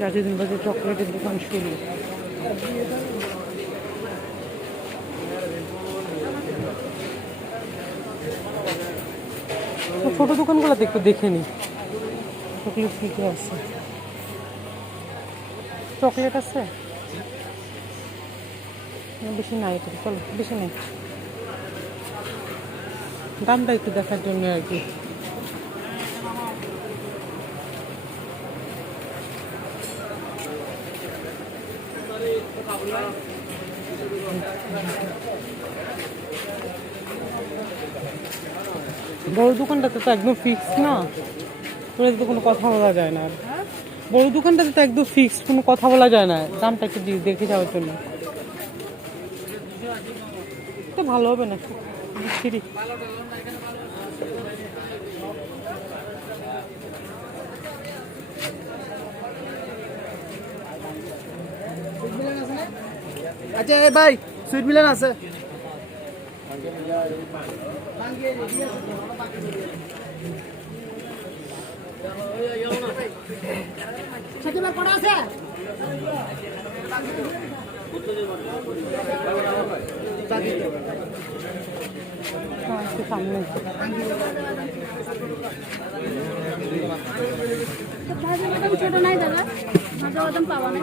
রাজুদ্দিন বাজার চকলেটের দোকান শুরু তো ছোট দোকানগুলোতে একটু দেখে নি চকলেট কী কী আছে চকলেট আছে বেশি নাই চলো বেশি নেই দামটা একটু দেখার জন্য আর কি বড় দোকানটাতে তো একদম ফিক্স না? তোদের তো কোনো কথা বলা যায় না। বড় দোকানটাতে তো একদম ফিক্স কোনো কথা বলা যায় না। দামটা একটু দেখে যাওয়ার জন্য। তো ভালো হবে না। আচ্ছা এই ভাই সুইট মিলন আছে। সাকিবের কটা আছে? হ্যাঁ, ছোট নাই দাদা পাওয়া নাই।